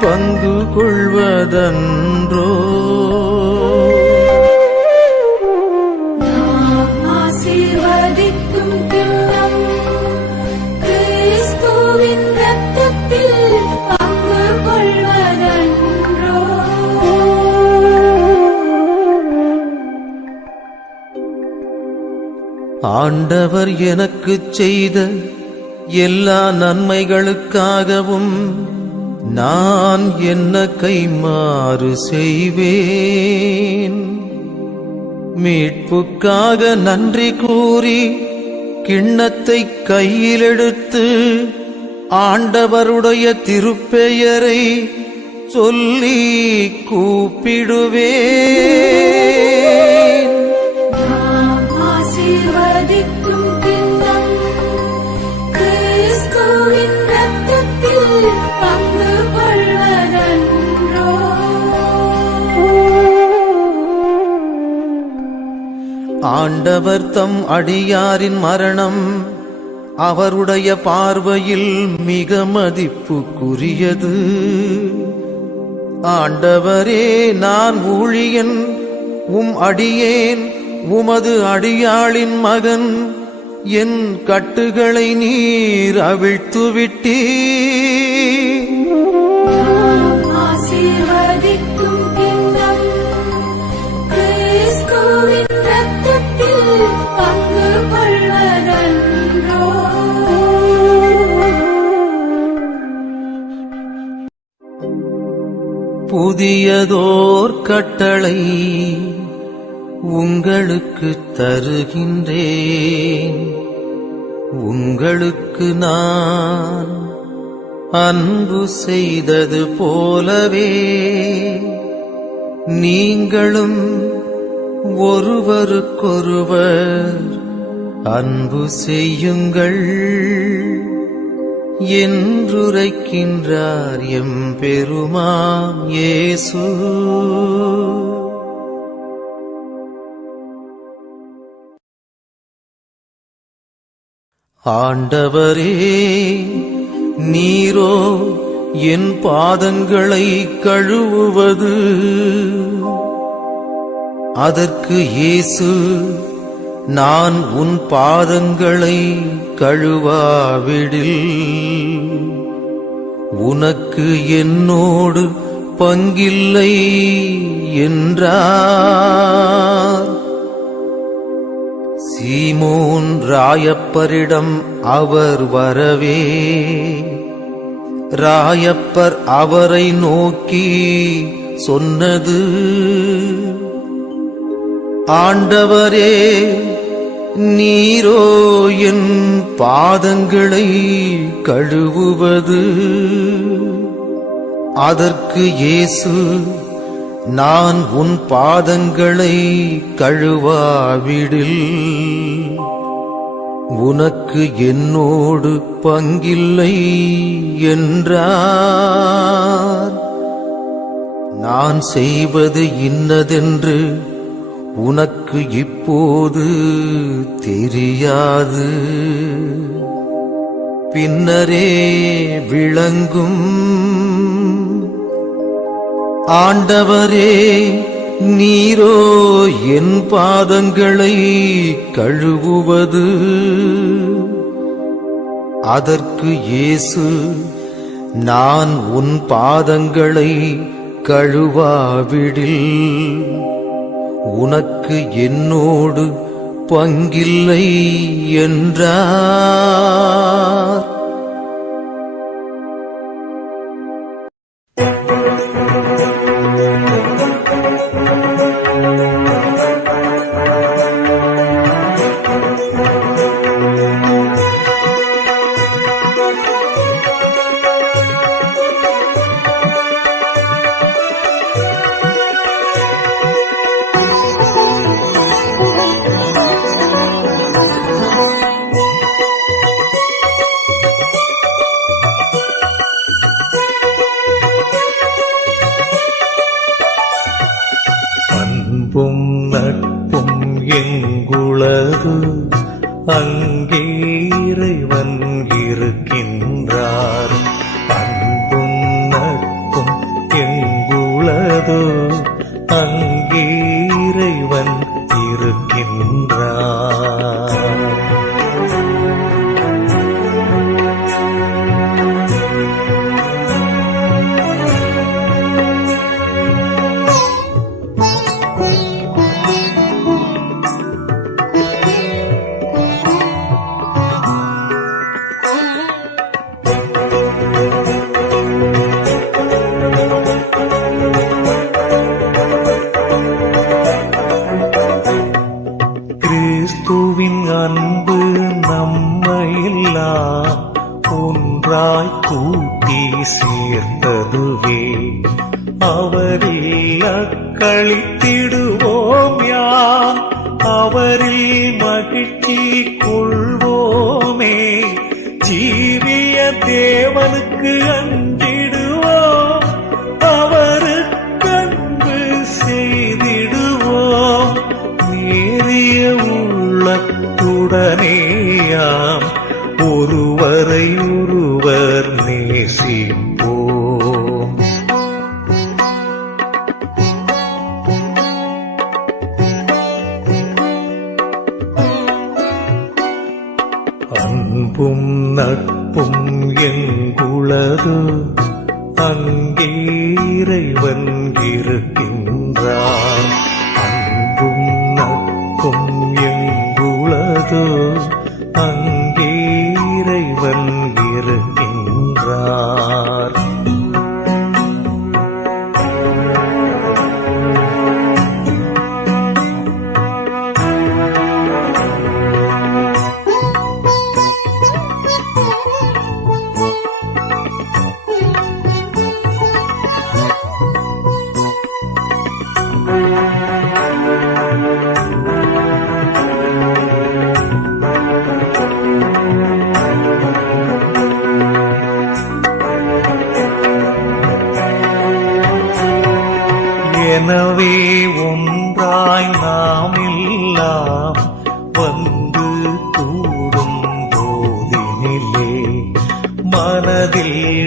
பங்கு கொள்வதன்றோ? ஆசீர்வதிக்கும் கிண்ணம் கிறிஸ்துவின் இரத்தத்தில் பங்கு கொள்வதன்றோ? ஆண்டவர் எனக்குச் செய்த எல்லா நன்மைகளுக்காகவும் நான் என்ன கைமாறு செய்வேன்? மீட்புக்காக நன்றி கூறி கிண்ணத்தை கையிலெடுத்து ஆண்டவருடைய திருப்பெயரை சொல்லி கூப்பிடுவேன். ஆசீர்வாத ஆண்டவர் தம் அடியாரின் மரணம் அவருடைய பார்வையில் மிக மதிப்புக்குரியது. ஆண்டவரே நான் ஊழியன் உம் அடியேன் உமது அடியாளின் மகன் என் கட்டுகளை நீர் அவிழ்த்து விட்டீர் புதியதோர் கட்டளை உங்களுக்கு தருகின்றேன். உங்களுக்கு நான் அன்பு செய்தது போலவே நீங்களும் ஒருவருக்கொருவர் அன்பு செய்யுங்கள். என்றுரைக்கின்றார் எம் பெருமான் இயேசு. ஆண்டவரே நீரோ என் பாதங்களை கழுவுவது. அதற்கு இயேசு நான் உன் பாதங்களை கழுவாவிடில் உனக்கு என்னோடு பங்கில்லை என்றார். சீமோன் ராயப்பரிடம் அவர் வரவே ராயப்பர் அவரை நோக்கி சொன்னது ஆண்டவரே நீரோ என் பாதங்களை கழுவுவது? அதற்கு இயேசு நான் உன் பாதங்களை கழுவாவிடில். உனக்கு என்னோடு பங்கில்லை என்றார். நான் செய்வது இன்னதென்று உனக்கு இப்போது தெரியாது. பின்னரே விளங்கும் ஆண்டவரே நீரோ என் பாதங்களை கழுவுவது. அதற்கு இயேசு நான் உன் பாதங்களை கழுவாவிடில். உனக்கு என்னோடு பங்கில்லை என்றா இருக்கின்றார் ஒன்றாய் கூட்டி சேர்த்ததுவே. அவரில் அக்களித்திடுவோம் யாம். அவரில் மகிழ்ச்சி கொள்வோமே. ஜீவிய தேவனுக்கு அஞ்சிடுவோம். அவருக்கு அன்பு செய் அன்பும் நட்பும் எங்குளது? அங்கே இறைவன் இருக்கின்ற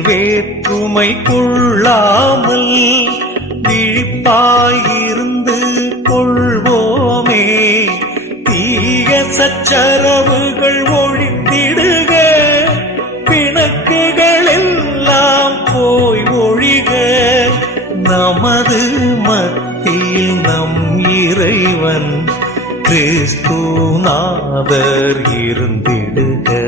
வேற்றுமை கொள்ளாமல் விழிப்பாயிருந்து கொள்வோமே. தீய சச்சரவுகள் ஒழித்திடுக. பிணக்குகள் எல்லாம் போய் ஒழிக. நமது மத்தியில் நம் இறைவன் கிறிஸ்து நாதர் இருந்திடுக.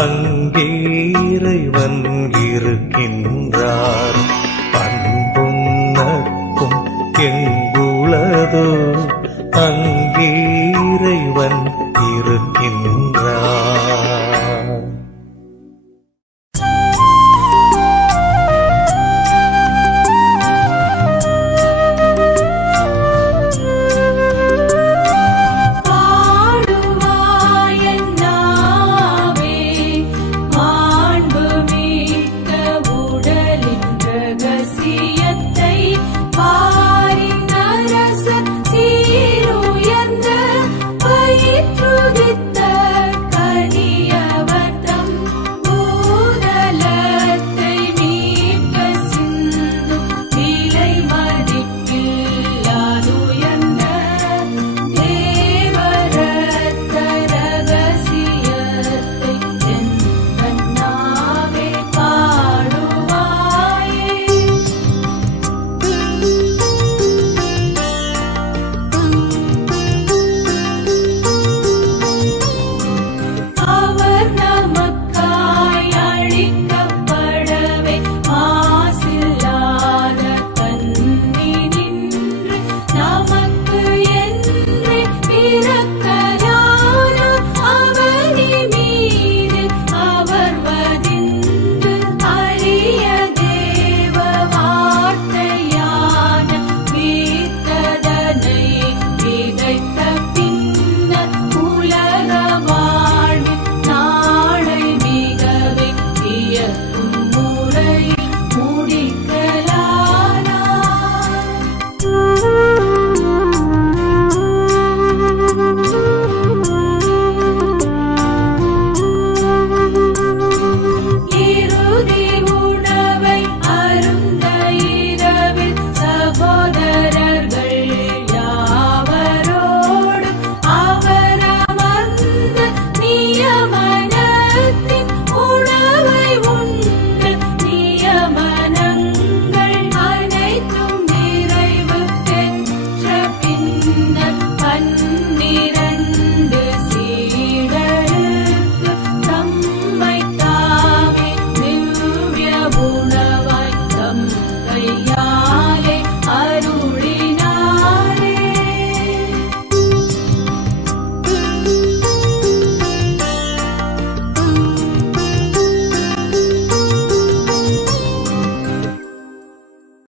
அங்கே இறைவன் இருக்கின்றார். அன்பும் நட்பும் எங்குளது அங்கே